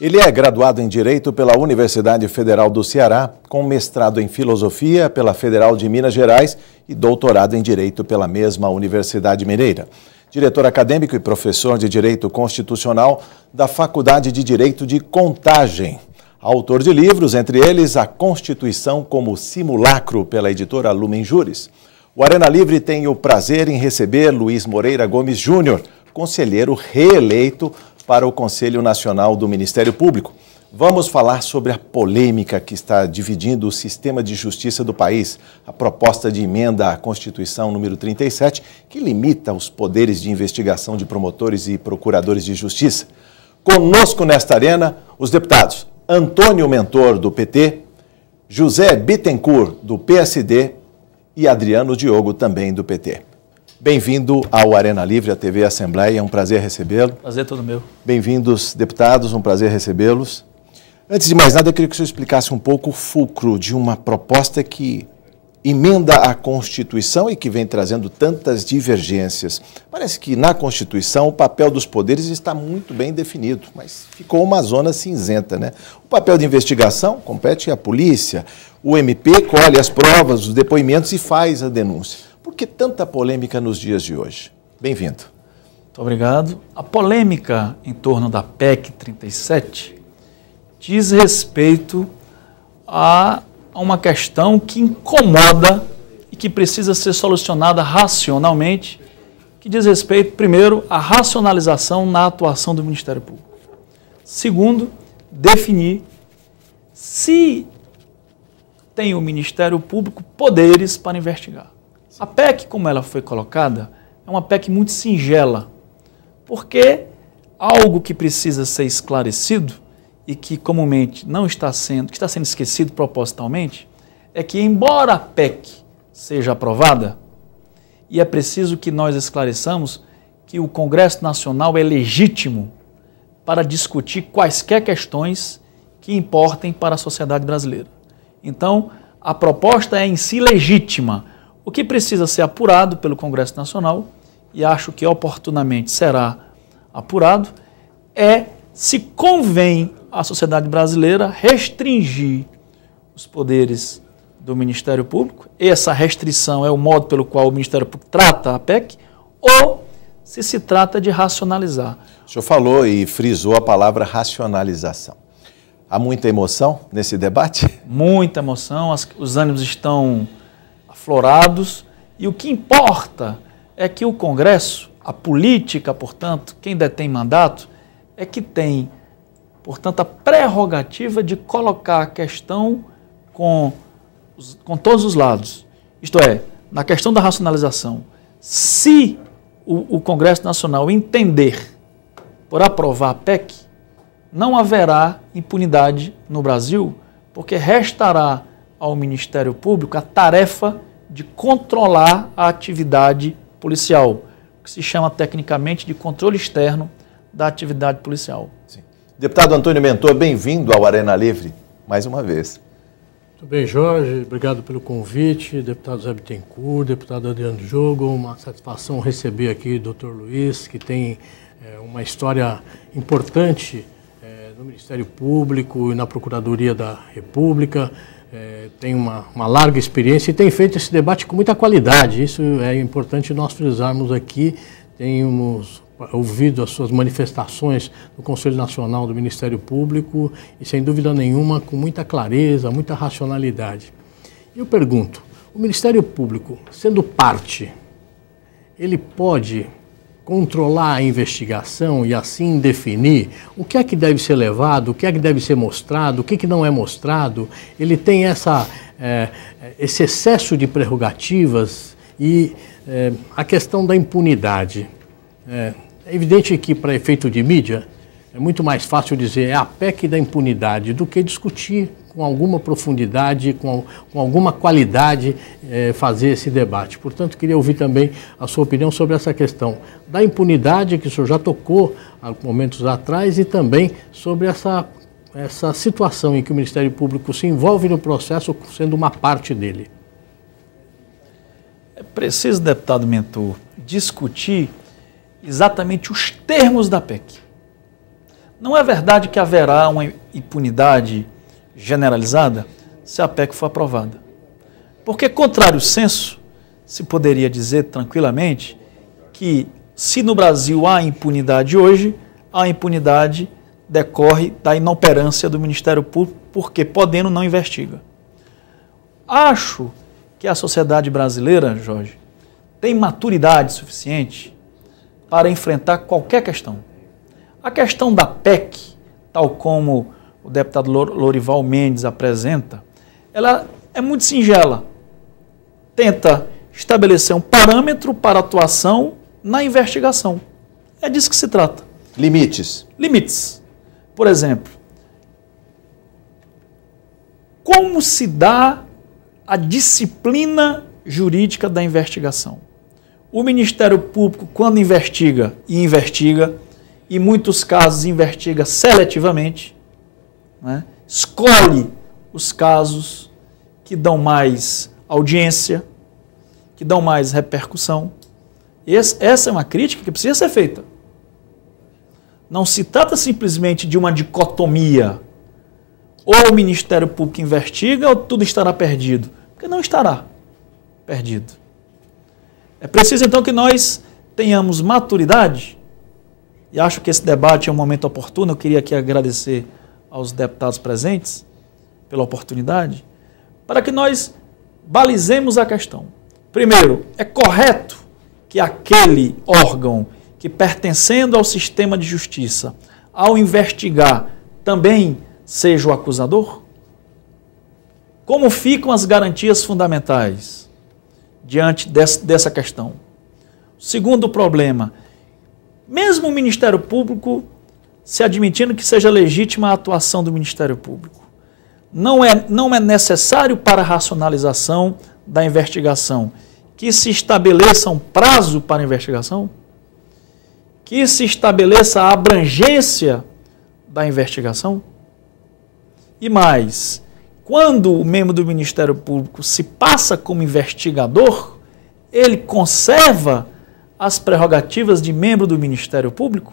Ele é graduado em Direito pela Universidade Federal do Ceará, com mestrado em Filosofia pela Federal de Minas Gerais e doutorado em Direito pela mesma Universidade Mineira. Diretor acadêmico e professor de Direito Constitucional da Faculdade de Direito de Contagem. Autor de livros, entre eles A Constituição como Simulacro, pela editora Lumen Juris. O Arena Livre tem o prazer em receber Luiz Moreira Gomes Júnior, conselheiro reeleito para o Conselho Nacional do Ministério Público. Vamos falar sobre a polêmica que está dividindo o sistema de justiça do país, a proposta de emenda à Constituição número 37, que limita os poderes de investigação de promotores e procuradores de justiça. Conosco nesta arena, os deputados Antônio Mentor, do PT, José Bittencourt, do PSD e Adriano Diogo, também do PT. Bem-vindo ao Arena Livre, a TV Assembleia, é um prazer recebê-lo. Prazer todo meu. Bem-vindos, deputados, um prazer recebê-los. Antes de mais nada, eu queria que o senhor explicasse um pouco o fulcro de uma proposta que emenda a Constituição e que vem trazendo tantas divergências. Parece que na Constituição o papel dos poderes está muito bem definido, mas ficou uma zona cinzenta, né? O papel de investigação compete à polícia, o MP colhe as provas, os depoimentos e faz a denúncia. Por que tanta polêmica nos dias de hoje? Bem-vindo. Muito obrigado. A polêmica em torno da PEC 37 diz respeito a uma questão que incomoda e que precisa ser solucionada racionalmente, que diz respeito, primeiro, à racionalização na atuação do Ministério Público. Segundo, definir se tem o Ministério Público poderes para investigar. A PEC, como ela foi colocada, é uma PEC muito singela, porque algo que precisa ser esclarecido e que comumente não está sendo, que está sendo esquecido propositalmente, é que embora a PEC seja aprovada, e é preciso que nós esclareçamos que o Congresso Nacional é legítimo para discutir quaisquer questões que importem para a sociedade brasileira. Então, a proposta é em si legítima. O que precisa ser apurado pelo Congresso Nacional, e acho que oportunamente será apurado, é se convém à sociedade brasileira restringir os poderes do Ministério Público, essa restrição é o modo pelo qual o Ministério Público trata a PEC, ou se trata de racionalizar. O senhor falou e frisou a palavra racionalização. Há muita emoção nesse debate? Muita emoção, os ânimos estão aflorados, e o que importa é que o Congresso, a política, portanto, quem detém mandato, é que tem, portanto, a prerrogativa de colocar a questão com todos os lados. Isto é, na questão da racionalização, se o Congresso Nacional entender por aprovar a PEC, não haverá impunidade no Brasil, porque restará ao Ministério Público a tarefa de controlar a atividade policial, que se chama tecnicamente de controle externo da atividade policial. Sim. Deputado Antônio Mentor, bem-vindo ao Arena Livre, mais uma vez. Muito bem, Jorge, obrigado pelo convite, deputado Zé Bittencourt, deputado Adriano Diogo, uma satisfação receber aqui o Dr. Luiz, que tem uma história importante no Ministério Público e na Procuradoria da República, tem uma larga experiência e tem feito esse debate com muita qualidade. Isso é importante nós frisarmos aqui. Temos ouvido as suas manifestações no Conselho Nacional do Ministério Público e, sem dúvida nenhuma, com muita clareza, muita racionalidade. Eu pergunto, o Ministério Público, sendo parte, ele pode controlar a investigação e assim definir o que é que deve ser levado, o que é que deve ser mostrado, o que é que não é mostrado? Ele tem esse excesso de prerrogativas e a questão da impunidade. É evidente que, para efeito de mídia, é muito mais fácil dizer é a PEC da impunidade do que discutir com alguma profundidade, com alguma qualidade, fazer esse debate. Portanto, queria ouvir também a sua opinião sobre essa questão da impunidade, que o senhor já tocou há momentos atrás, e também sobre essa situação em que o Ministério Público se envolve no processo sendo uma parte dele. É preciso, deputado Mentor, discutir exatamente os termos da PEC. Não é verdade que haverá uma impunidade generalizada se a PEC for aprovada. Porque, contrário ao senso, se poderia dizer tranquilamente que se no Brasil há impunidade hoje, a impunidade decorre da inoperância do Ministério Público, porque podendo não investiga. Acho que a sociedade brasileira, Jorge, tem maturidade suficiente para enfrentar qualquer questão. A questão da PEC, tal como o deputado Lorival Mendes apresenta, ela é muito singela. Tenta estabelecer um parâmetro para atuação na investigação. É disso que se trata. Limites. Limites. Por exemplo, como se dá a disciplina jurídica da investigação? O Ministério Público, quando investiga, em muitos casos investiga seletivamente, né? Escolhe os casos que dão mais audiência, que dão mais repercussão. Essa é uma crítica que precisa ser feita. Não se trata simplesmente de uma dicotomia. Ou o Ministério Público investiga ou tudo estará perdido. Porque não estará perdido. É preciso, então, que nós tenhamos maturidade, e acho que esse debate é um momento oportuno. Eu queria aqui agradecer aos deputados presentes pela oportunidade, para que nós balizemos a questão. Primeiro, é correto que aquele órgão que, pertencendo ao sistema de justiça, ao investigar, também seja o acusador? Como ficam as garantias fundamentais diante dessa questão? Segundo problema, mesmo o Ministério Público se admitindo que seja legítima a atuação do Ministério Público, não é necessário para a racionalização da investigação que se estabeleça um prazo para a investigação? Que se estabeleça a abrangência da investigação? E mais, quando o membro do Ministério Público se passa como investigador, ele conserva as prerrogativas de membro do Ministério Público?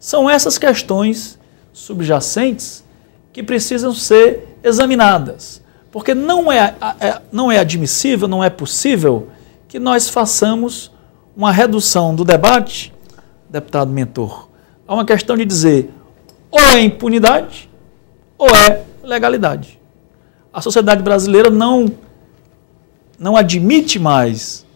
São essas questões subjacentes que precisam ser examinadas, porque não é admissível, não é possível que nós façamos uma redução do debate, deputado Mentor, a uma questão de dizer ou é impunidade ou é legalidade. A sociedade brasileira não admite mais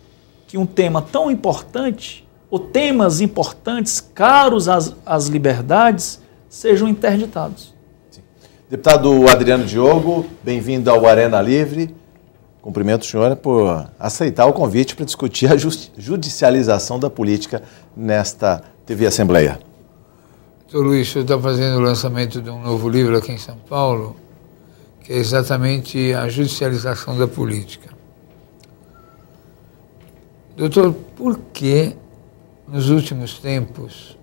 que um tema tão importante, ou temas importantes, caros às liberdades, sejam interditados. Deputado Adriano Diogo, bem-vindo ao Arena Livre. Cumprimento a senhora por aceitar o convite para discutir a judicialização da política nesta TV Assembleia. Doutor Luiz, o senhor está fazendo o lançamento de um novo livro aqui em São Paulo, que é exatamente a judicialização da política. Doutor, por que nos últimos tempos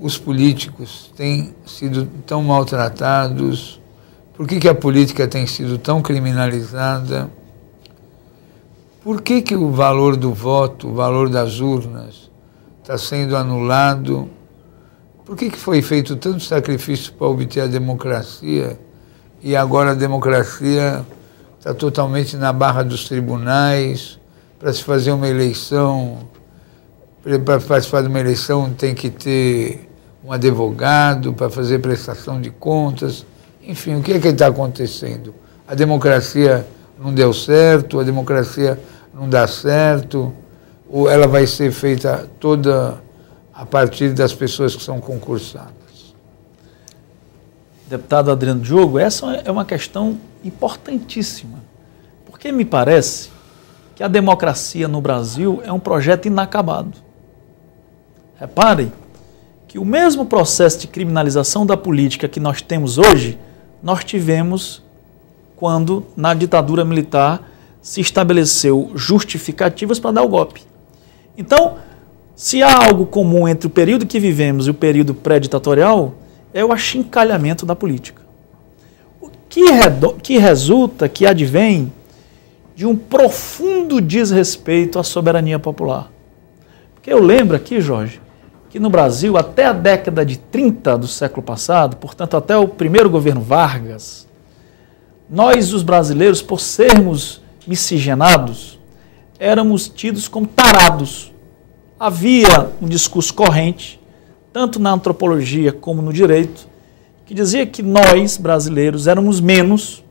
os políticos têm sido tão maltratados? Por que a política tem sido tão criminalizada? Por que o valor do voto, o valor das urnas, está sendo anulado? Por que foi feito tanto sacrifício para obter a democracia e agora a democracia está totalmente na barra dos tribunais? Para se fazer uma eleição, para participar de uma eleição tem que ter um advogado para fazer prestação de contas. Enfim, o que está acontecendo? A democracia não deu certo, a democracia não dá certo, ou ela vai ser feita toda a partir das pessoas que são concursadas? Deputado Adriano Diogo, essa é uma questão importantíssima, porque me parece que a democracia no Brasil é um projeto inacabado. Reparem que o mesmo processo de criminalização da política que nós temos hoje, nós tivemos quando, na ditadura militar, se estabeleceu justificativas para dar o golpe. Então, se há algo comum entre o período que vivemos e o período pré-ditatorial, é o achincalhamento da política. O que resulta, que advém de um profundo desrespeito à soberania popular. Porque eu lembro aqui, Jorge, que no Brasil, até a década de 30 do século passado, portanto até o primeiro governo Vargas, nós, os brasileiros, por sermos miscigenados, éramos tidos como tarados. Havia um discurso corrente, tanto na antropologia como no direito, que dizia que nós, brasileiros, éramos menos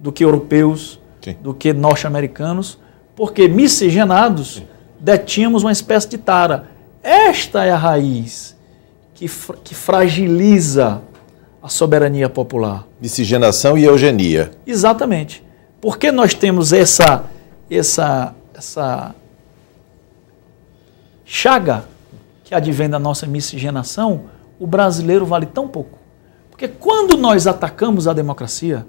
do que europeus, sim, do que norte-americanos, porque miscigenados detínhamos uma espécie de tara. Esta é a raiz que fragiliza a soberania popular. Miscigenação e eugenia. Exatamente. Porque nós temos essa chaga que advém da nossa miscigenação, o brasileiro vale tão pouco. Porque quando nós atacamos a democracia,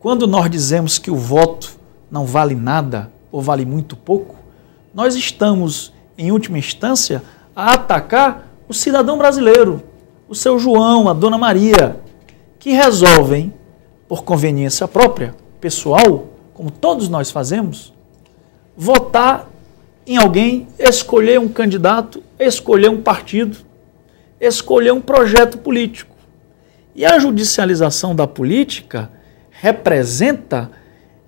quando nós dizemos que o voto não vale nada ou vale muito pouco, nós estamos, em última instância, a atacar o cidadão brasileiro, o seu João, a Dona Maria, que resolvem, por conveniência própria, pessoal, como todos nós fazemos, votar em alguém, escolher um candidato, escolher um partido, escolher um projeto político. E a judicialização da política representa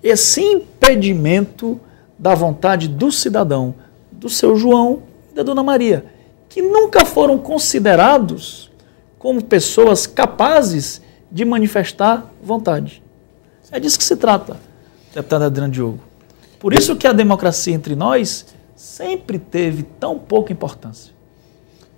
esse impedimento da vontade do cidadão, do seu João e da Dona Maria, que nunca foram considerados como pessoas capazes de manifestar vontade. É disso que se trata, deputado Adriano Diogo. Por isso que a democracia entre nós sempre teve tão pouca importância.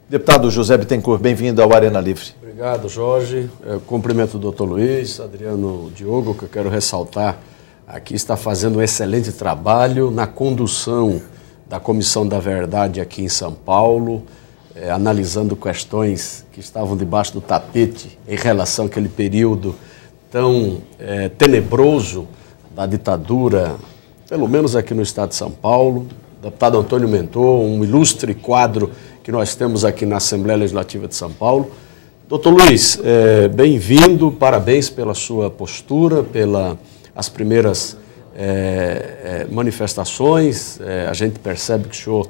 Deputado José Bittencourt, bem-vindo ao Arena Livre. Obrigado, Jorge. Cumprimento o doutor Luiz, Adriano Diogo, que eu quero ressaltar aqui, está fazendo um excelente trabalho na condução da Comissão da Verdade aqui em São Paulo, analisando questões que estavam debaixo do tapete em relação àquele período tão tenebroso da ditadura, pelo menos aqui no estado de São Paulo. O deputado Antônio Mentor, um ilustre quadro que nós temos aqui na Assembleia Legislativa de São Paulo. Doutor Luiz, bem-vindo, parabéns pela sua postura, pelas primeiras manifestações. A gente percebe que o senhor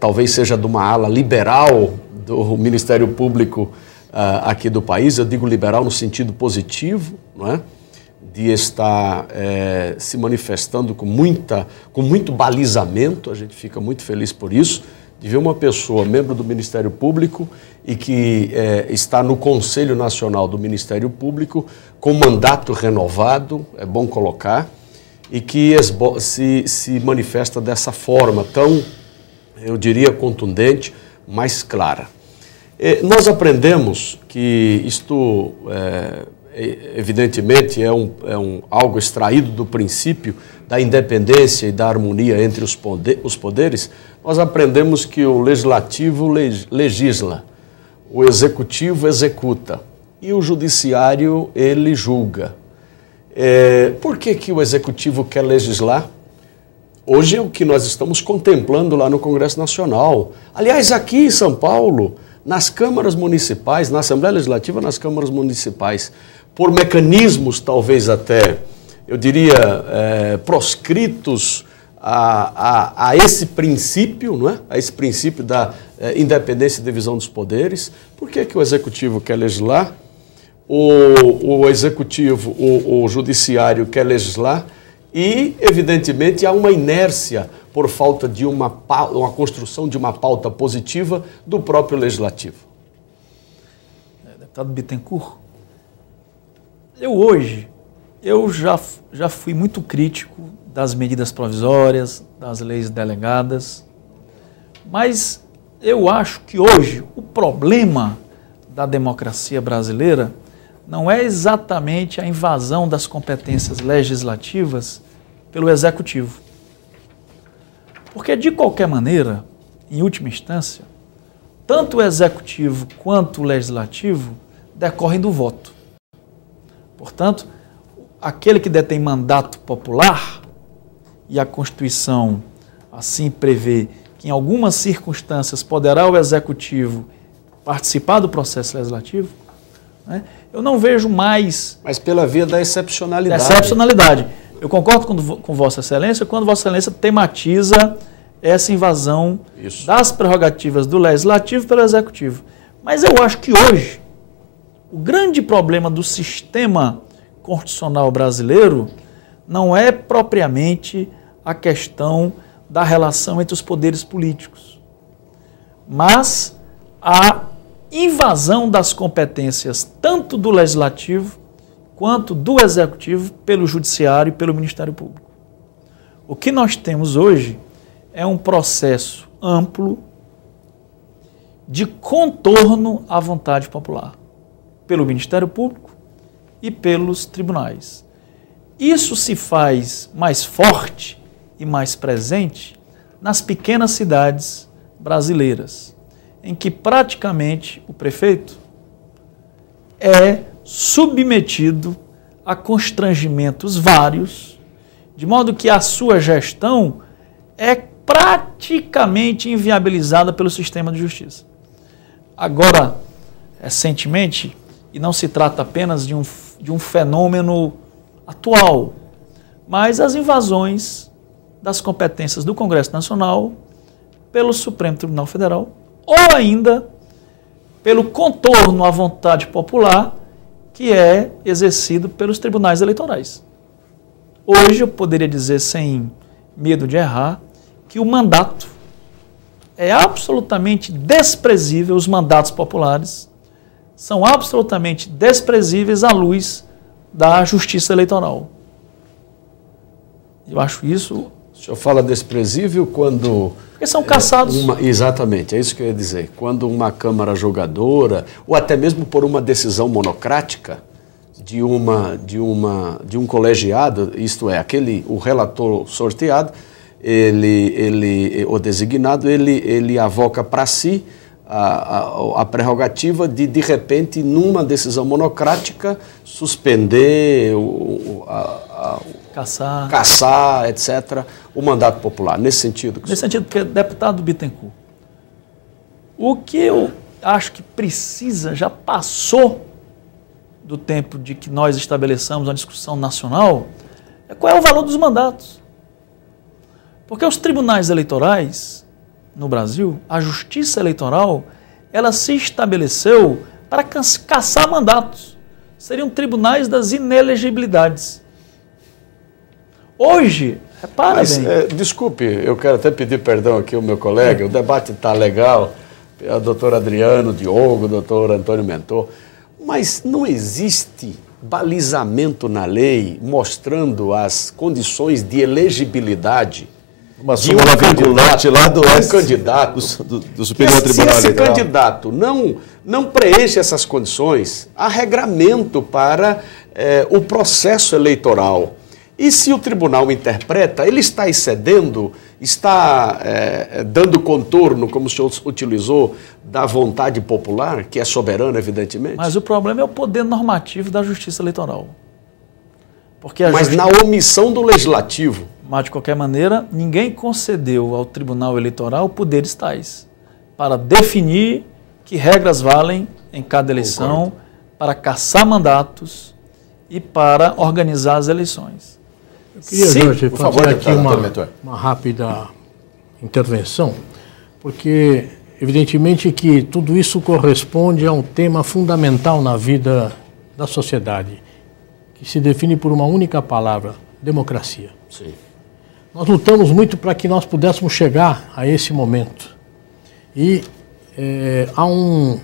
talvez seja de uma ala liberal do Ministério Público aqui do país. Eu digo liberal no sentido positivo, não é? De estar se manifestando com muito balizamento. A gente fica muito feliz por isso, de ver uma pessoa, membro do Ministério Público e que está no Conselho Nacional do Ministério Público com mandato renovado, é bom colocar, e que se manifesta dessa forma tão, eu diria, contundente, mais clara. Nós aprendemos que isto, evidentemente, é algo extraído do princípio da independência e da harmonia entre os poderes. Nós aprendemos que o legislativo legisla, o executivo executa e o judiciário, ele julga. Por que o executivo quer legislar? Hoje é o que nós estamos contemplando lá no Congresso Nacional. Aliás, aqui em São Paulo, nas câmaras municipais, na Assembleia Legislativa, nas câmaras municipais, por mecanismos talvez até, eu diria, proscritos a esse princípio, não é? A esse princípio da independência e divisão dos poderes. Por que o executivo quer legislar? O executivo, o judiciário quer legislar e, evidentemente, há uma inércia por falta de uma construção de uma pauta positiva do próprio legislativo. Deputado Bittencourt, eu já fui muito crítico das medidas provisórias, das leis delegadas, mas eu acho que hoje o problema da democracia brasileira não é exatamente a invasão das competências legislativas pelo Executivo. Porque, de qualquer maneira, em última instância, tanto o Executivo quanto o Legislativo decorrem do voto. Portanto, aquele que detém mandato popular, e a Constituição assim prevê que em algumas circunstâncias poderá o Executivo participar do processo legislativo, né? Eu não vejo mais... Mas pela via da excepcionalidade. Da excepcionalidade. Eu concordo com Vossa Excelência quando Vossa Excelência tematiza essa invasão das prerrogativas do Legislativo pelo Executivo. Mas eu acho que hoje o grande problema do sistema constitucional brasileiro não é propriamente a questão da relação entre os poderes políticos, mas a invasão das competências tanto do Legislativo quanto do Executivo pelo Judiciário e pelo Ministério Público. O que nós temos hoje é um processo amplo de contorno à vontade popular, pelo Ministério Público e pelos tribunais. Isso se faz mais forte e mais presente nas pequenas cidades brasileiras, em que praticamente o prefeito é submetido a constrangimentos vários, de modo que a sua gestão é praticamente inviabilizada pelo sistema de justiça. Agora, recentemente, e não se trata apenas de um fenômeno atual, mas as invasões das competências do Congresso Nacional pelo Supremo Tribunal Federal, ou ainda pelo contorno à vontade popular que é exercido pelos tribunais eleitorais. Hoje eu poderia dizer, sem medo de errar, que o mandato é absolutamente desprezível, os mandatos populares são absolutamente desprezíveis à luz da justiça eleitoral. Eu acho isso... O senhor fala desprezível quando... Porque são caçados. Exatamente, é isso que eu ia dizer. Quando uma Câmara julgadora, ou até mesmo por uma decisão monocrática de um colegiado, isto é, o relator sorteado, o designado, ele avoca para si a prerrogativa de repente, numa decisão monocrática, suspender, caçar, etc., o mandato popular. Nesse sentido? Nesse sentido, porque deputado Bittencourt, o que eu acho que precisa, já passou do tempo de que nós estabeleçamos uma discussão nacional, é qual é o valor dos mandatos. Porque os tribunais eleitorais no Brasil, a justiça eleitoral, ela se estabeleceu para caçar mandatos. Seriam tribunais das inelegibilidades. Hoje, repara bem... Desculpe, eu quero até pedir perdão aqui ao meu colega, o debate está legal, a doutora Adriano, Diogo, o doutor Antônio Mentor, mas não existe balizamento na lei mostrando as condições de elegibilidade uma súmula vinculante lá do candidato do Superior Tribunal Eleitoral. Se esse candidato não preenche essas condições, há regramento para o processo eleitoral. E se o tribunal interpreta, ele está excedendo, está dando contorno, como o senhor utilizou, da vontade popular, que é soberana, evidentemente? Mas o problema é o poder normativo da justiça eleitoral. Porque na omissão do legislativo. Mas, de qualquer maneira, ninguém concedeu ao Tribunal Eleitoral poderes tais para definir que regras valem em cada eleição, concordo, para caçar mandatos e para organizar as eleições. Eu queria, Jorge, fazer aqui uma rápida intervenção, porque, evidentemente, que tudo isso corresponde a um tema fundamental na vida da sociedade, que se define por uma única palavra: democracia. Sim. Nós lutamos muito para que nós pudéssemos chegar a esse momento. E há um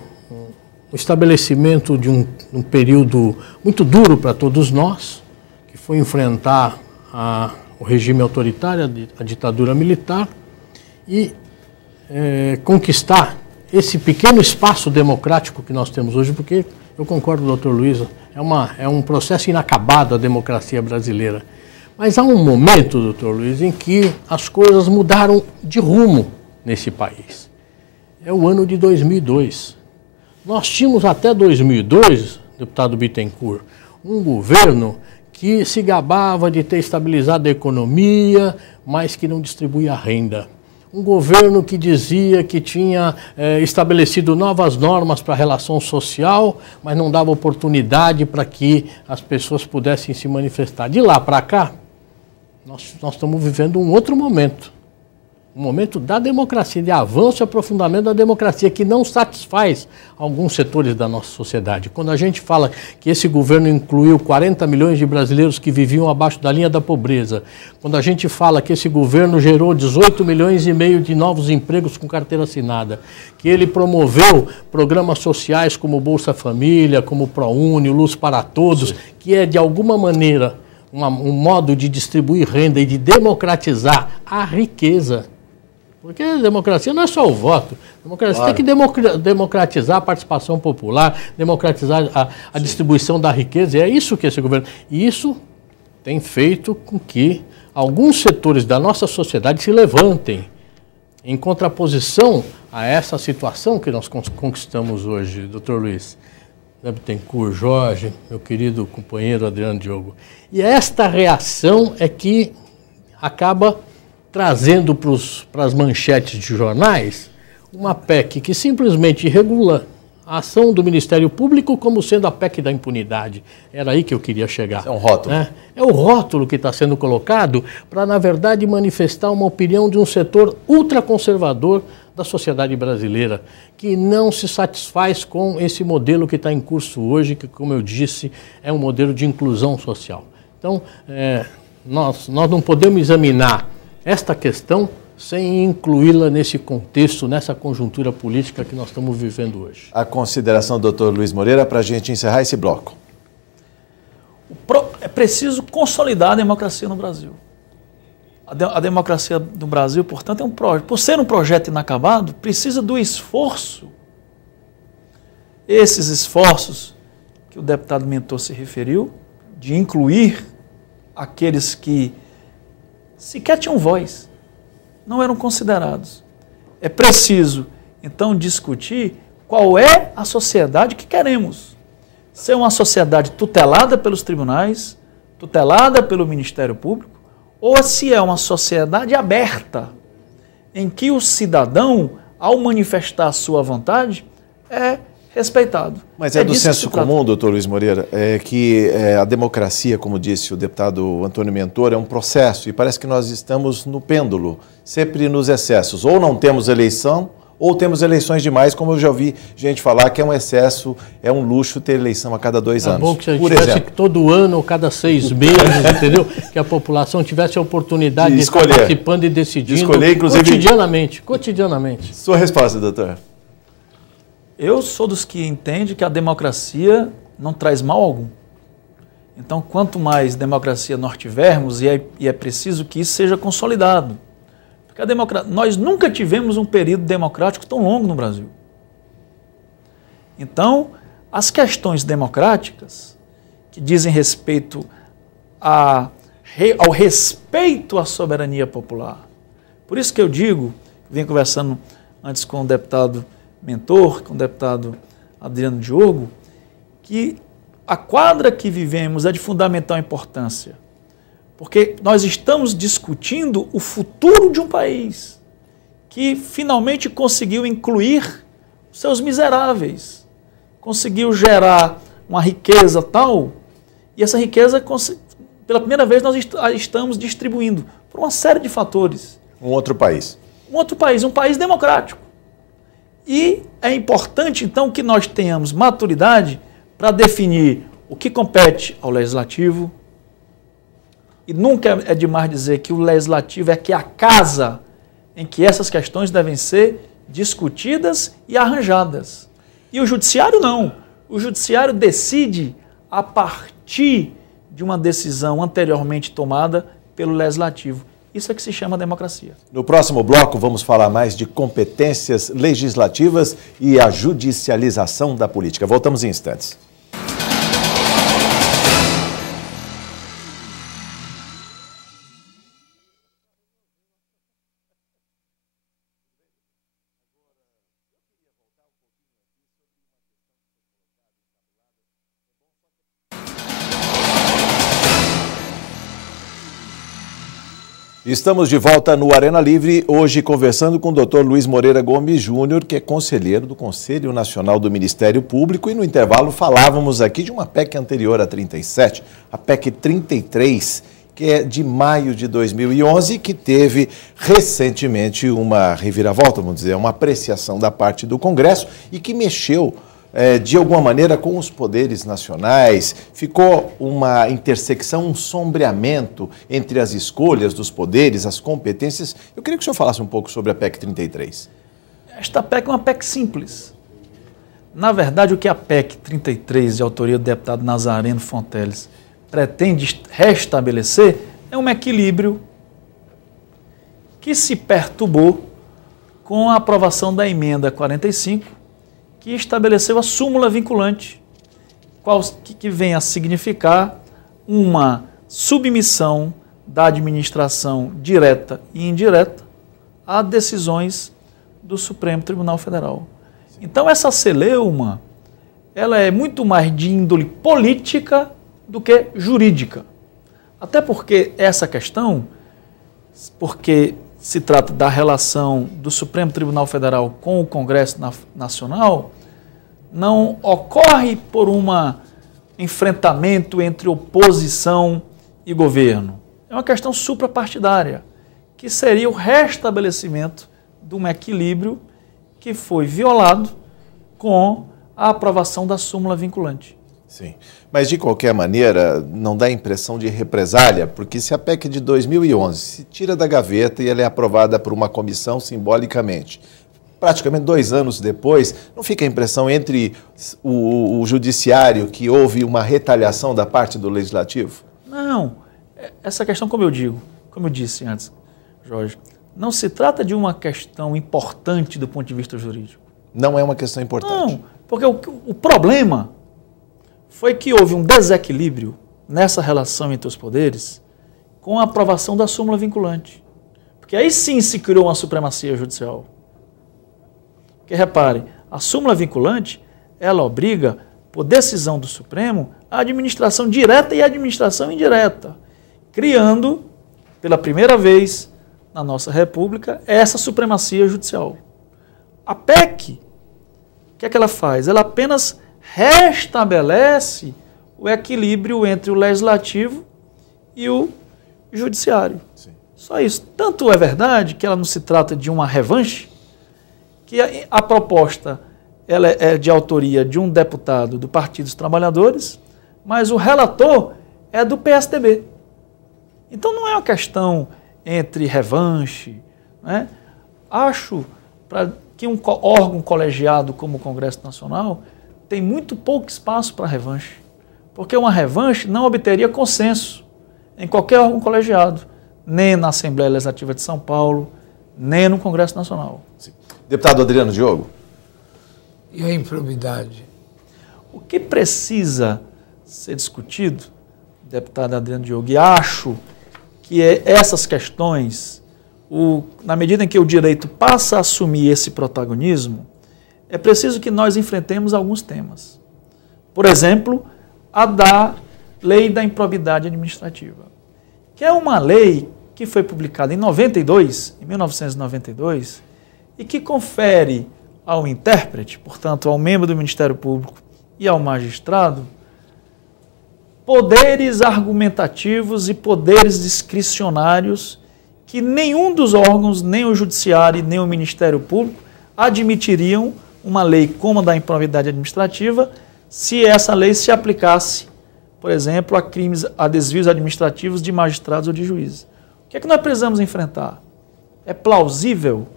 estabelecimento de um período muito duro para todos nós, que foi enfrentar o regime autoritário, a ditadura militar, e conquistar esse pequeno espaço democrático que nós temos hoje, porque eu concordo, doutor Luiz, é um processo inacabado a democracia brasileira. Mas há um momento, doutor Luiz, em que as coisas mudaram de rumo nesse país. É o ano de 2002. Nós tínhamos até 2002, deputado Bittencourt, um governo que se gabava de ter estabilizado a economia, mas que não distribuía renda. Um governo que dizia que tinha estabelecido novas normas para a relação social, mas não dava oportunidade para que as pessoas pudessem se manifestar. De lá para cá, nós estamos vivendo um outro momento. um momento da democracia, de avanço e aprofundamento da democracia, que não satisfaz alguns setores da nossa sociedade. Quando a gente fala que esse governo incluiu 40 milhões de brasileiros que viviam abaixo da linha da pobreza, quando a gente fala que esse governo gerou 18 milhões e meio de novos empregos com carteira assinada, que ele promoveu programas sociais como Bolsa Família, como ProUni, Luz para Todos, que é de alguma maneira um modo de distribuir renda e de democratizar a riqueza. Porque a democracia não é só o voto. A democracia tem que democratizar a participação popular, democratizar a distribuição da riqueza. E é isso que esse governo... E isso tem feito com que alguns setores da nossa sociedade se levantem em contraposição a essa situação que nós conquistamos hoje, doutor Luiz. Bittencourt, Jorge, meu querido companheiro Adriano Diogo. E esta reação é que acaba trazendo para as manchetes de jornais uma PEC que simplesmente regula a ação do Ministério Público como sendo a PEC da impunidade. Era aí que eu queria chegar. Isso é um rótulo. Né? É o rótulo que está sendo colocado para, na verdade, manifestar uma opinião de um setor ultraconservador da sociedade brasileira, que não se satisfaz com esse modelo que está em curso hoje, que, como eu disse, é um modelo de inclusão social. Então, nós não podemos examinar esta questão sem incluí-la nesse contexto, nessa conjuntura política que nós estamos vivendo hoje. A consideração do Dr. Luiz Moreira para a gente encerrar esse bloco. É preciso consolidar a democracia no Brasil. A democracia no Brasil, portanto, por ser um projeto inacabado, precisa do esforço. Esses esforços que o deputado Mentor se referiu, de incluir aqueles que sequer tinham voz, não eram considerados. É preciso, então, discutir qual é a sociedade que queremos. Ser uma sociedade tutelada pelos tribunais, tutelada pelo Ministério Público, ou se é uma sociedade aberta, em que o cidadão, ao manifestar a sua vontade, é respeitado. Mas é do senso comum, doutor Luiz Moreira, que a democracia, como disse o deputado Antônio Mentor, é um processo e parece que nós estamos no pêndulo, sempre nos excessos. Ou não temos eleição, ou temos eleições demais, como eu já ouvi gente falar que é um excesso, é um luxo ter eleição a cada 2 anos. É bom que se tivesse todo ano ou cada 6 meses, entendeu? Que a população tivesse a oportunidade de estar participando e decidindo escolher, inclusive, cotidianamente. Sua resposta, doutor. Eu sou dos que entende que a democracia não traz mal algum. Então, quanto mais democracia nós tivermos, e é preciso que isso seja consolidado. Porque nós nunca tivemos um período democrático tão longo no Brasil. Então, as questões democráticas, que dizem respeito ao respeito à soberania popular. Por isso que eu digo, venho conversando antes com o deputado Mentor, com o deputado Adriano Diogo, que a quadra que vivemos é de fundamental importância, porque nós estamos discutindo o futuro de um país que finalmente conseguiu incluir seus miseráveis, conseguiu gerar uma riqueza tal, e essa riqueza, pela primeira vez, nós estamos distribuindo por uma série de fatores. Um outro país. Um país democrático. E é importante, então, que nós tenhamos maturidade para definir o que compete ao Legislativo. E nunca é demais dizer que o Legislativo é que é a casa em que essas questões devem ser discutidas e arranjadas. E o Judiciário não. O Judiciário decide a partir de uma decisão anteriormente tomada pelo Legislativo. Isso é que se chama democracia. No próximo bloco, vamos falar mais de competências legislativas e a judicialização da política. Voltamos em instantes. Estamos de volta no Arena Livre, hoje conversando com o Dr. Luiz Moreira Gomes Júnior, que é conselheiro do Conselho Nacional do Ministério Público, e no intervalo falávamos aqui de uma PEC anterior a 37, a PEC 33, que é de maio de 2011, que teve recentemente uma reviravolta, vamos dizer, uma apreciação da parte do Congresso e que mexeu de alguma maneira com os poderes nacionais. Ficou uma intersecção, um sombreamento entre as escolhas dos poderes, as competências. Eu queria que o senhor falasse um pouco sobre a PEC 33. Esta PEC é uma PEC simples. Na verdade, o que a PEC 33, de autoria do deputado Nazareno Fonteles, pretende restabelecer é um equilíbrio que se perturbou com a aprovação da emenda 45, que estabeleceu a súmula vinculante, que vem a significar uma submissão da administração direta e indireta a decisões do Supremo Tribunal Federal. Então, essa celeuma, ela é muito mais de índole política do que jurídica. Até porque essa questão, porque se trata da relação do Supremo Tribunal Federal com o Congresso Nacional, não ocorre por um enfrentamento entre oposição e governo. É uma questão suprapartidária, que seria o restabelecimento de um equilíbrio que foi violado com a aprovação da súmula vinculante. Sim, mas de qualquer maneira não dá a impressão de represália, porque se a PEC de 2011 se tira da gaveta e ela é aprovada por uma comissão simbolicamente, praticamente 2 anos depois, não fica a impressão entre o judiciário que houve uma retaliação da parte do legislativo? Não, essa questão, como eu disse antes, Jorge, não se trata de uma questão importante do ponto de vista jurídico. Não é uma questão importante? Não, porque o problema foi que houve um desequilíbrio nessa relação entre os poderes com a aprovação da súmula vinculante. Porque aí sim se criou uma supremacia judicial. Porque, repare, a súmula vinculante, ela obriga, por decisão do Supremo, a administração direta e a administração indireta, criando, pela primeira vez na nossa República, essa supremacia judicial. A PEC, o que é que ela faz? Ela apenas restabelece o equilíbrio entre o legislativo e o judiciário. Sim. Só isso. Tanto é verdade que ela não se trata de uma revanche, que a proposta ela é de autoria de um deputado do Partido dos Trabalhadores, mas o relator é do PSDB. Então não é uma questão entre revanche, né? Acho que um órgão colegiado como o Congresso Nacional tem muito pouco espaço para revanche, porque uma revanche não obteria consenso em qualquer órgão colegiado, nem na Assembleia Legislativa de São Paulo, nem no Congresso Nacional. Sim. Deputado Adriano Diogo. E a improbidade? O que precisa ser discutido, deputado Adriano Diogo, e acho que essas questões, na medida em que o direito passa a assumir esse protagonismo, é preciso que nós enfrentemos alguns temas. Por exemplo, a da Lei da Improbidade Administrativa, que é uma lei que foi publicada em 1992, e que confere ao intérprete, portanto, ao membro do Ministério Público e ao magistrado, poderes argumentativos e poderes discricionários que nenhum dos órgãos, nem o Judiciário, nem o Ministério Público, admitiriam uma lei como a da improbidade administrativa se essa lei se aplicasse, por exemplo, a desvios administrativos de magistrados ou de juízes. O que é que nós precisamos enfrentar? É plausível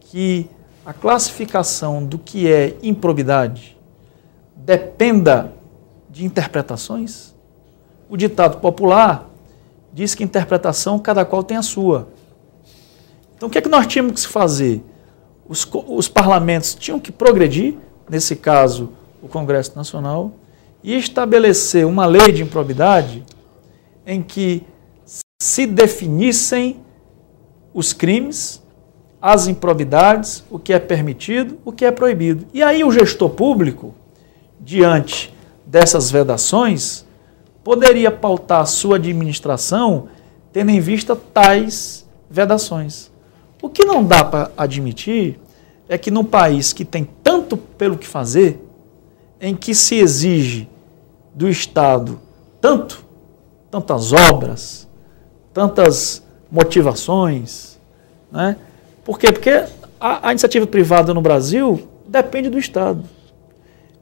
que a classificação do que é improbidade dependa de interpretações? O ditado popular diz que interpretação cada qual tem a sua. Então o que é que nós tínhamos que fazer? Os parlamentos tinham que progredir, nesse caso o Congresso Nacional, e estabelecer uma lei de improbidade em que se definissem os crimes, as improbidades, o que é permitido, o que é proibido. E aí o gestor público, diante dessas vedações, poderia pautar a sua administração tendo em vista tais vedações. O que não dá para admitir é que num país que tem tanto pelo que fazer, em que se exige do Estado tanto tantas obras, tantas motivações, né? Por quê? Porque a iniciativa privada no Brasil depende do Estado.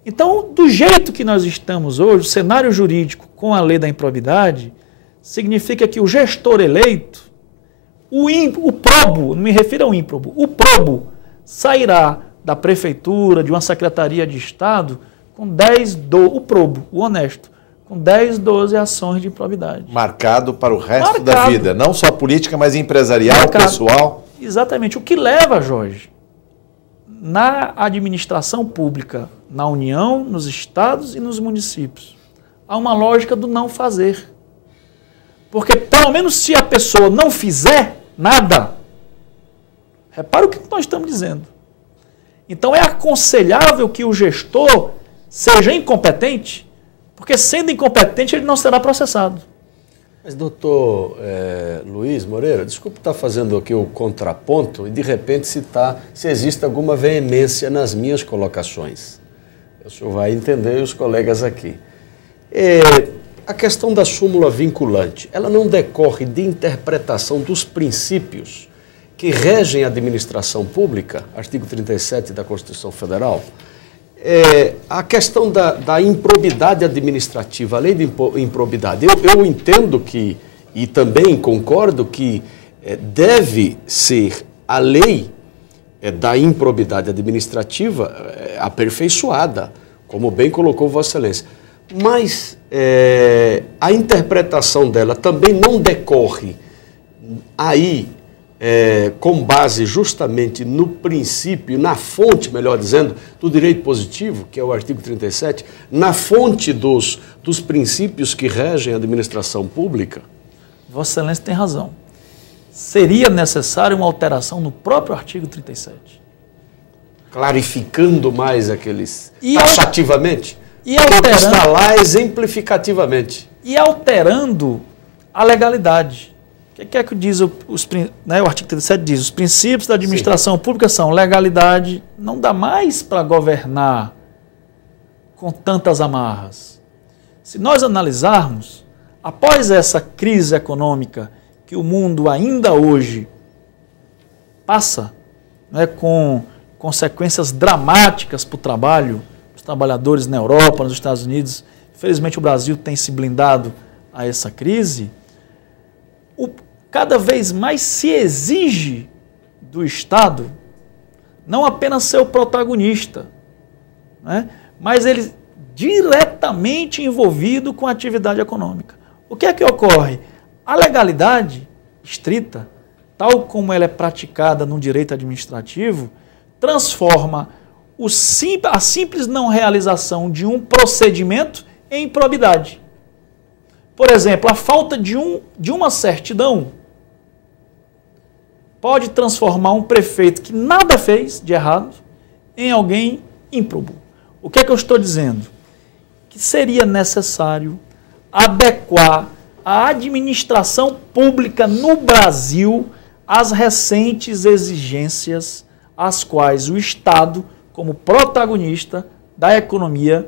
Então, do jeito que nós estamos hoje, o cenário jurídico com a lei da improbidade, significa que o gestor eleito, o probo, não me refiro ao ímprobo, o probo sairá da prefeitura, de uma secretaria de Estado, com 10, o probo, o honesto, com 10, 12 ações de improbidade. Marcado para o resto da vida, não só política, mas empresarial, pessoal. Exatamente. O que leva, Jorge, na administração pública, na União, nos estados e nos municípios, há uma lógica do não fazer. Porque, pelo menos, se a pessoa não fizer nada, repara o que nós estamos dizendo. Então, é aconselhável que o gestor seja incompetente, porque, sendo incompetente, ele não será processado. Mas, doutor Luiz Moreira, desculpe estar fazendo aqui o contraponto e, de repente, se existe alguma veemência nas minhas colocações. O senhor vai entender, os colegas aqui. A questão da súmula vinculante, ela não decorre de interpretação dos princípios que regem a administração pública, artigo 37 da Constituição Federal? A questão da improbidade administrativa, a lei de improbidade, eu entendo que, e também concordo que deve ser a lei da improbidade administrativa aperfeiçoada, como bem colocou Vossa Excelência. Mas a interpretação dela também não decorre aí com base justamente no princípio, na fonte, melhor dizendo, do direito positivo, que é o artigo 37, na fonte dos princípios que regem a administração pública? Vossa Excelência tem razão. Seria necessária uma alteração no próprio artigo 37. Clarificando mais aqueles E taxativamente? E alterando, está lá exemplificativamente. E alterando a legalidade. O que é que diz o artigo 37 diz? Os princípios da administração pública são legalidade, não dá mais para governar com tantas amarras. Se nós analisarmos, após essa crise econômica que o mundo ainda hoje passa, com consequências dramáticas para o trabalho, os trabalhadores na Europa, nos Estados Unidos, infelizmente o Brasil tem se blindado a essa crise, cada vez mais se exige do Estado não apenas ser o protagonista, mas ele diretamente envolvido com a atividade econômica. O que é que ocorre? A legalidade estrita, tal como ela é praticada no direito administrativo, transforma a simples não realização de um procedimento em improbidade. Por exemplo, a falta de uma certidão pode transformar um prefeito que nada fez de errado em alguém ímprobo. O que é que eu estou dizendo? Que seria necessário adequar a administração pública no Brasil às recentes exigências às quais o Estado, como protagonista da economia,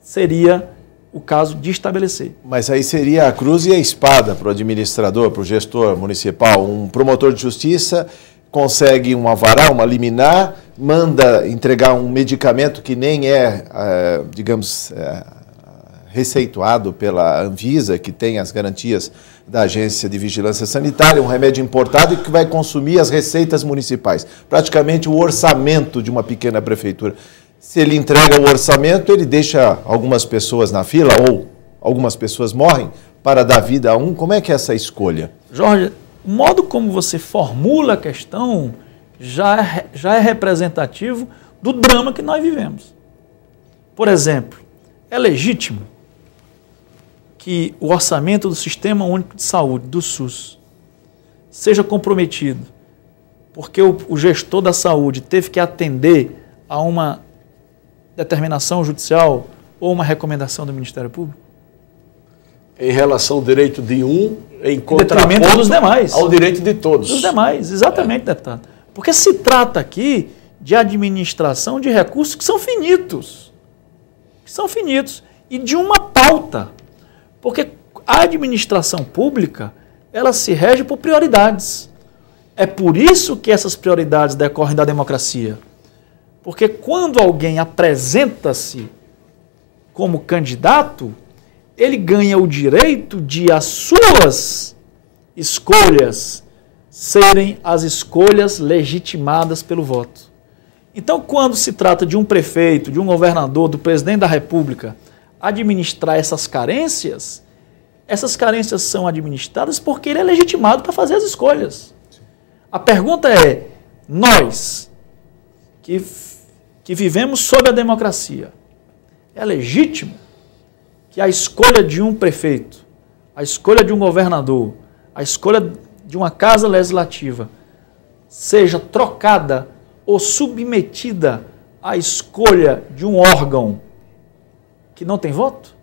seria o caso de estabelecer. Mas aí seria a cruz e a espada para o administrador, para o gestor municipal. Um promotor de justiça consegue um alvará, uma liminar, manda entregar um medicamento que nem receituado pela Anvisa, que tem as garantias da Agência de Vigilância Sanitária, um remédio importado e que vai consumir as receitas municipais, praticamente o orçamento de uma pequena prefeitura. Se ele entrega o orçamento, ele deixa algumas pessoas na fila ou algumas pessoas morrem para dar vida a um. Como é que é essa escolha? Jorge, o modo como você formula a questão já é representativo do drama que nós vivemos. Por exemplo, é legítimo que o orçamento do Sistema Único de Saúde, do SUS, seja comprometido porque o gestor da saúde teve que atender a uma determinação judicial ou uma recomendação do Ministério Público? Em relação ao direito de um, em detrimento dos demais. Ao direito de todos. Dos demais, exatamente, deputado. Porque se trata aqui de administração de recursos que são finitos. E de uma pauta. Porque a administração pública, ela se rege por prioridades. É por isso que essas prioridades decorrem da democracia. Porque quando alguém apresenta-se como candidato, ele ganha o direito de as suas escolhas serem as escolhas legitimadas pelo voto. Então, quando se trata de um prefeito, de um governador, do presidente da República administrar essas carências são administradas porque ele é legitimado para fazer as escolhas. A pergunta é, nós que vivemos sob a democracia, é legítimo que a escolha de um prefeito, a escolha de um governador, a escolha de uma casa legislativa seja trocada ou submetida à escolha de um órgão que não tem voto?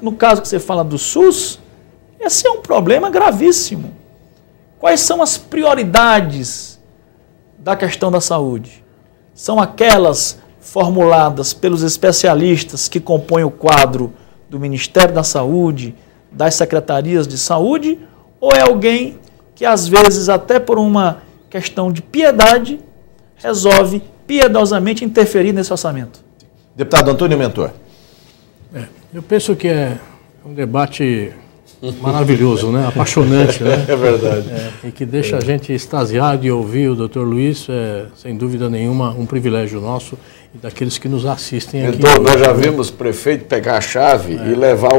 No caso que você fala do SUS, esse é um problema gravíssimo. Quais são as prioridades da questão da saúde? São aquelas formuladas pelos especialistas que compõem o quadro do Ministério da Saúde, das secretarias de saúde, ou é alguém que, às vezes, até por uma questão de piedade, resolve piedosamente interferir nesse orçamento? Deputado Antônio Mentor. Eu penso que é um debate maravilhoso, né? Apaixonante, né? É verdade. E que deixa a gente extasiado e ouvir o Dr. Luiz, sem dúvida nenhuma, um privilégio nosso e daqueles que nos assistem aqui. Então, nós já vimos o prefeito pegar a chave e levar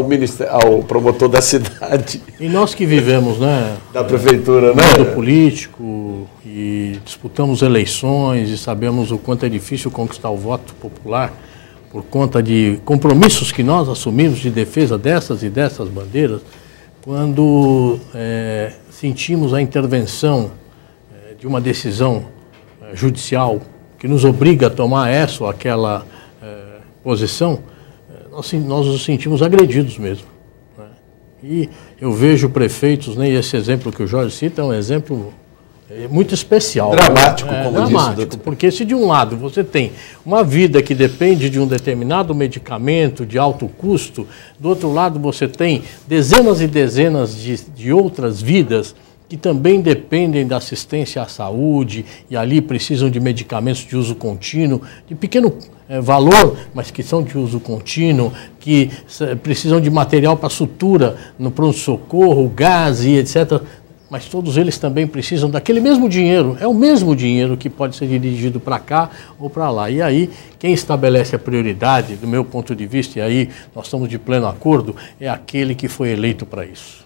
ao promotor da cidade. E nós que vivemos, né? Da prefeitura, né? Do político e disputamos eleições e sabemos o quanto é difícil conquistar o voto popular por conta de compromissos que nós assumimos de defesa dessas e dessas bandeiras, quando sentimos a intervenção de uma decisão judicial que nos obriga a tomar essa ou aquela posição, nós nos sentimos agredidos mesmo, né? E eu vejo prefeitos, né, e esse exemplo que o Jorge cita é um exemplo muito especial. Dramático, né? como dramático, disse. porque se de um lado você tem uma vida que depende de um determinado medicamento de alto custo, do outro lado você tem dezenas e dezenas de outras vidas que também dependem da assistência à saúde e ali precisam de medicamentos de uso contínuo, de pequeno valor, mas que são de uso contínuo, que precisam de material para sutura no pronto-socorro, gás e etc., mas todos eles também precisam daquele mesmo dinheiro. É o mesmo dinheiro que pode ser dirigido para cá ou para lá. E aí, quem estabelece a prioridade, do meu ponto de vista, e aí nós estamos de pleno acordo, é aquele que foi eleito para isso.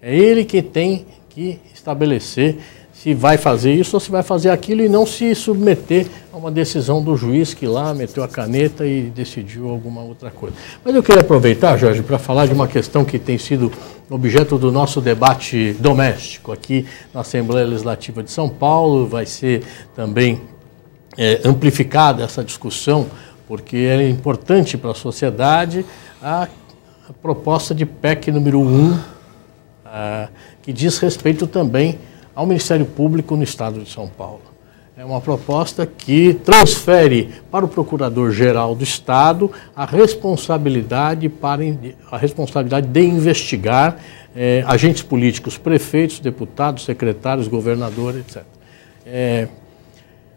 É ele que tem que estabelecer se vai fazer isso ou se vai fazer aquilo e não se submeter a uma decisão do juiz que lá meteu a caneta e decidiu alguma outra coisa. Mas eu queria aproveitar, Jorge, para falar de uma questão que tem sido objeto do nosso debate doméstico aqui na Assembleia Legislativa de São Paulo. Vai ser também amplificada essa discussão, porque é importante para a sociedade a proposta de PEC número 1, que diz respeito também ao Ministério Público no Estado de São Paulo. É uma proposta que transfere para o Procurador-Geral do Estado a responsabilidade de investigar agentes políticos, prefeitos, deputados, secretários, governadores, etc.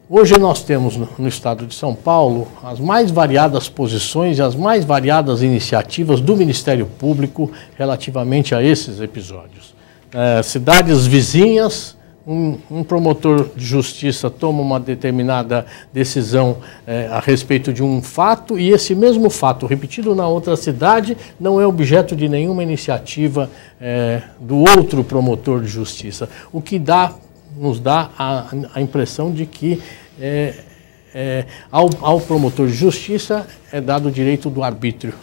Hoje nós temos no Estado de São Paulo as mais variadas posições e as mais variadas iniciativas do Ministério Público relativamente a esses episódios. Cidades vizinhas, um promotor de justiça toma uma determinada decisão a respeito de um fato e esse mesmo fato, repetido na outra cidade, não é objeto de nenhuma iniciativa do outro promotor de justiça, o que nos dá a impressão de que ao promotor de justiça é dado o direito do arbítrio.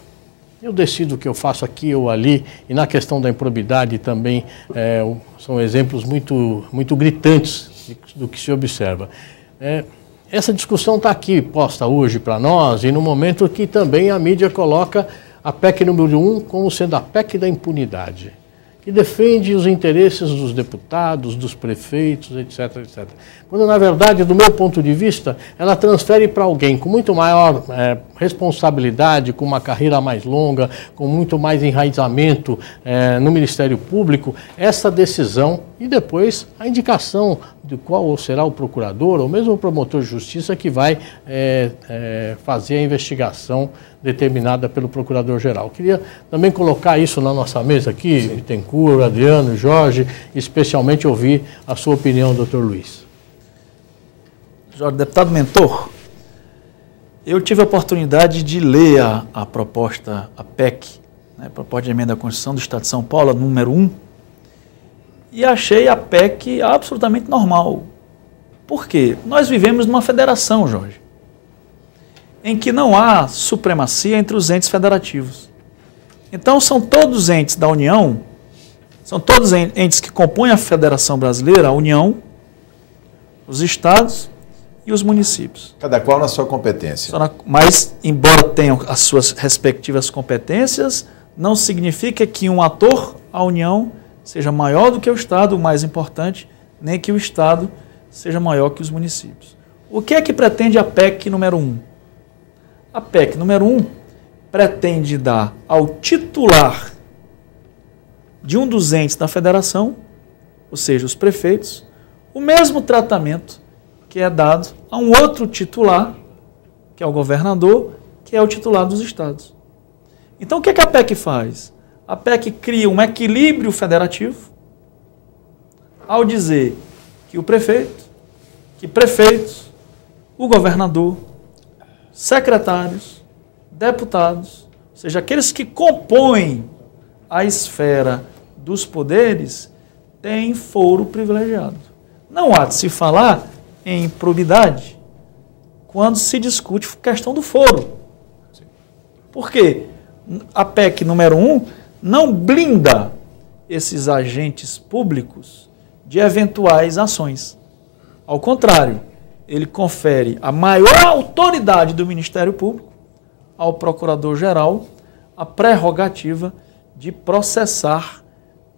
Eu decido o que eu faço aqui ou ali, e na questão da improbidade também são exemplos muito gritantes do que se observa. Essa discussão está aqui posta hoje para nós, e no momento que também a mídia coloca a PEC número 1 como sendo a PEC da impunidade, que que defende os interesses dos deputados, dos prefeitos, etc, etc. Quando, na verdade, do meu ponto de vista, ela transfere para alguém com muito maior responsabilidade, com uma carreira mais longa, com muito mais enraizamento no Ministério Público, essa decisão e depois a indicação de qual será o procurador ou mesmo o promotor de justiça que vai fazer a investigação determinada pelo Procurador-Geral. Queria também colocar isso na nossa mesa aqui, Bittencourt, Adriano, Jorge, especialmente ouvir a sua opinião, doutor Luiz. Jorge, deputado Mentor, eu tive a oportunidade de ler a proposta, a PEC, né, proposta de emenda à Constituição do Estado de São Paulo, número 1, e achei a PEC absolutamente normal. Por quê? Nós vivemos numa federação, Jorge, em que não há supremacia entre os entes federativos. Então, são todos entes da União, são todos entes que compõem a Federação Brasileira, a União, os estados e os municípios. Cada qual na sua competência. Mas, embora tenham as suas respectivas competências, não significa que um ator, a União, seja maior do que o Estado, o mais importante, nem que o Estado seja maior que os municípios. O que é que pretende a PEC número 1? A PEC número 1 pretende dar ao titular de um dos entes da federação, ou seja, os prefeitos, o mesmo tratamento que é dado a um outro titular, que é o governador, que é o titular dos estados. Então, o que é que a PEC faz? A PEC cria um equilíbrio federativo ao dizer que o prefeito, que prefeitos, o governador, secretários, deputados, ou seja, aqueles que compõem a esfera dos poderes, têm foro privilegiado. Não há de se falar em improbidade quando se discute a questão do foro. Por quê? A PEC número 1 não blinda esses agentes públicos de eventuais ações. Ao contrário, ele confere a maior autoridade do Ministério Público ao Procurador-Geral a prerrogativa de processar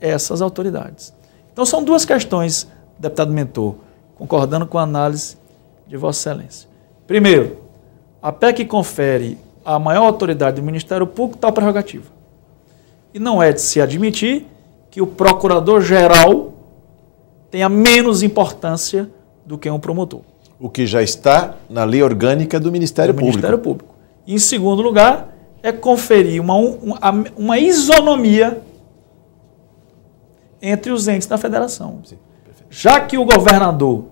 essas autoridades. Então, são duas questões, deputado Mentor, concordando com a análise de Vossa Excelência. Primeiro, a PEC confere a maior autoridade do Ministério Público tal prerrogativa. E não é de se admitir que o Procurador-Geral tenha menos importância do que um promotor. O que já está na lei orgânica do Ministério Público. Ministério Público. E, em segundo lugar, é conferir uma isonomia entre os entes da federação. Sim, já que o governador,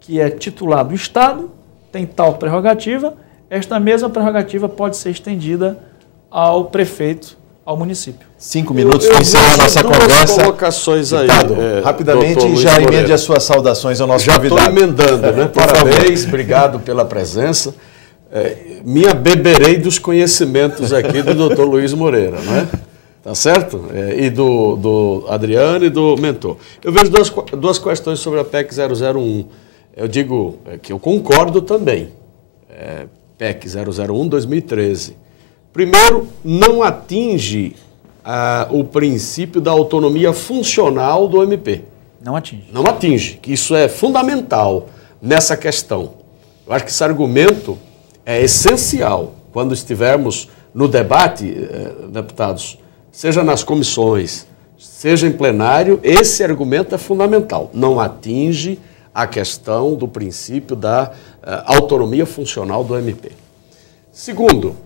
que é titular do Estado, tem tal prerrogativa, esta mesma prerrogativa pode ser estendida ao prefeito, ao município. 5 minutos para encerrar a nossa conversa. Colocações aí. Rapidamente, já emende as suas saudações ao nosso convidado. Já estou emendando, né? Parabéns, obrigado pela presença. Me abeberei dos conhecimentos aqui do doutor Luiz Moreira, né? Tá certo? E do Adriano e do Mentor. Eu vejo duas questões sobre a PEC 001. Eu digo que eu concordo também. PEC 001-2013. Primeiro, não atinge o princípio da autonomia funcional do MP. Não atinge. Não atinge, que isso é fundamental nessa questão. Eu acho que esse argumento é essencial quando estivermos no debate, deputados, seja nas comissões, seja em plenário, esse argumento é fundamental. Não atinge a questão do princípio da autonomia funcional do MP. Segundo,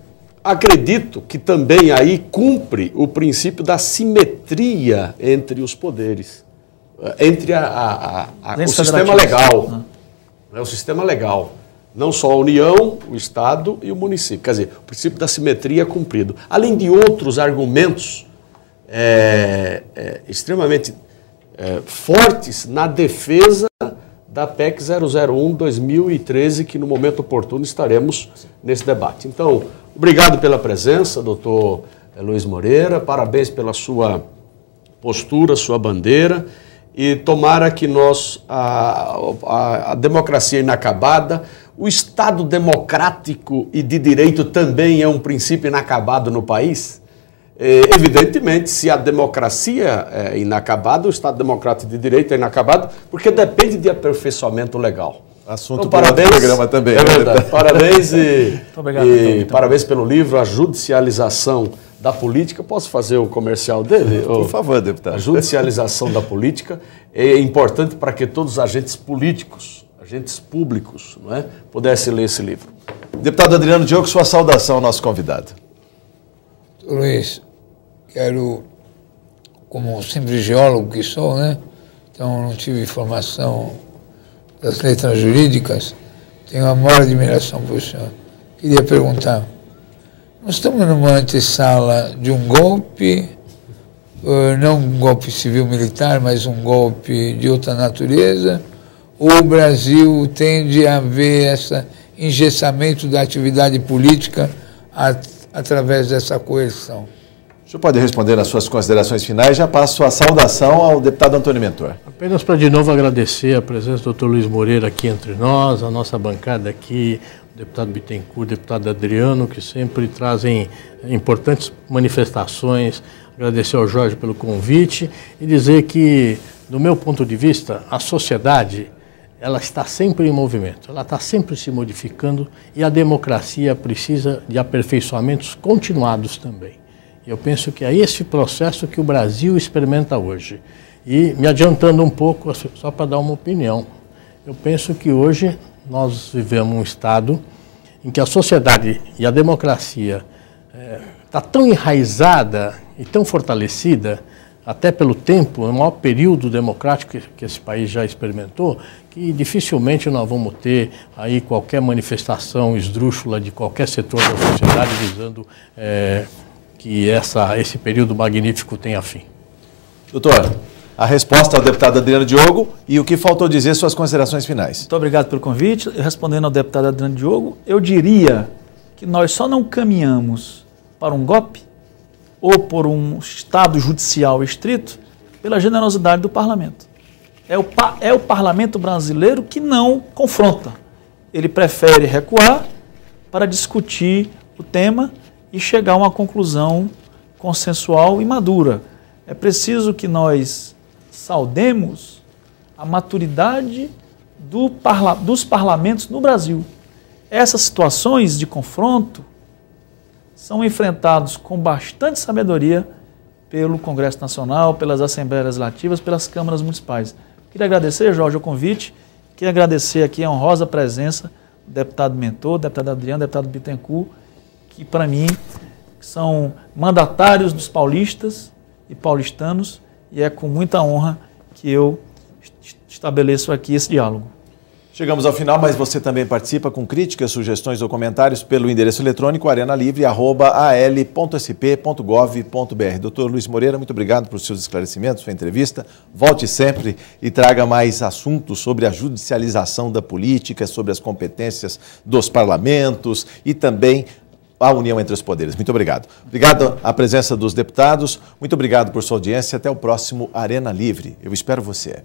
acredito que também aí cumpre o princípio da simetria entre os poderes, entre o sistema legal. O sistema legal. Não só a União, o Estado e o município. Quer dizer, o princípio da simetria é cumprido. Além de outros argumentos extremamente fortes na defesa da PEC 001-2013, que no momento oportuno estaremos nesse debate. Então, obrigado pela presença, doutor Luiz Moreira, parabéns pela sua postura, sua bandeira, e tomara que a democracia inacabada, o Estado democrático e de direito também é um princípio inacabado no país. Evidentemente, se a democracia é inacabada, o Estado Democrático de Direito é inacabado, porque depende de aperfeiçoamento legal. Assunto então, parabéns, do programa também. É verdade. Parabéns parabéns pelo livro A Judicialização da Política. Posso fazer o comercial dele? Por favor, deputado. A judicialização da política é importante para que todos os agentes políticos, agentes públicos, não é, pudessem ler esse livro. Deputado Adriano Diogo, sua saudação ao nosso convidado. Luiz, quero, como um simples geólogo que sou, né? Então não tive formação das letras jurídicas, tenho a maior admiração por senhor. Queria perguntar, nós estamos numa antessala de um golpe, não um golpe civil-militar, mas um golpe de outra natureza, ou o Brasil tende a ver esse engessamento da atividade política através dessa coerção? O senhor pode responder nas suas considerações finais. Já passo a saudação ao deputado Antônio Mentor. Apenas para de novo agradecer a presença do Dr. Luiz Moreira aqui entre nós, a nossa bancada aqui, o deputado Bittencourt, o deputado Adriano, que sempre trazem importantes manifestações. Agradecer ao Jorge pelo convite e dizer que, do meu ponto de vista, a sociedade ela está sempre em movimento, ela está sempre se modificando e a democracia precisa de aperfeiçoamentos continuados também. Eu penso que é esse processo que o Brasil experimenta hoje. E, me adiantando um pouco, só para dar uma opinião, eu penso que hoje nós vivemos um estado em que a sociedade e a democracia está tão enraizada e tão fortalecida, até pelo tempo, no maior período democrático que esse país já experimentou, que dificilmente nós vamos ter aí qualquer manifestação esdrúxula de qualquer setor da sociedade visando que esse período magnífico tenha fim. Doutor, a resposta ao deputado Adriano Diogo e o que faltou dizer, suas considerações finais. Muito obrigado pelo convite. Respondendo ao deputado Adriano Diogo, eu diria que nós só não caminhamos para um golpe ou por um Estado judicial estrito pela generosidade do parlamento. É o parlamento brasileiro que não confronta. Ele prefere recuar para discutir o tema e chegar a uma conclusão consensual e madura. É preciso que nós saudemos a maturidade dos parlamentos no Brasil. Essas situações de confronto são enfrentados com bastante sabedoria pelo Congresso Nacional, pelas Assembleias Legislativas, pelas câmaras municipais. Queria agradecer, Jorge, o convite. Queria agradecer aqui a honrosa presença do deputado Mentor, deputado Adriano, deputado Bittencourt, que para mim são mandatários dos paulistas e paulistanos, e é com muita honra que eu estabeleço aqui esse diálogo. Chegamos ao final, mas você também participa com críticas, sugestões ou comentários pelo endereço eletrônico arenalivre@al.sp.gov.br. Doutor Luiz Moreira, muito obrigado por seus esclarecimentos, sua entrevista. Volte sempre e traga mais assuntos sobre a judicialização da política, sobre as competências dos parlamentos e também a união entre os poderes. Muito obrigado. Obrigado à presença dos deputados, muito obrigado por sua audiência. Até o próximo Arena Livre. Eu espero você.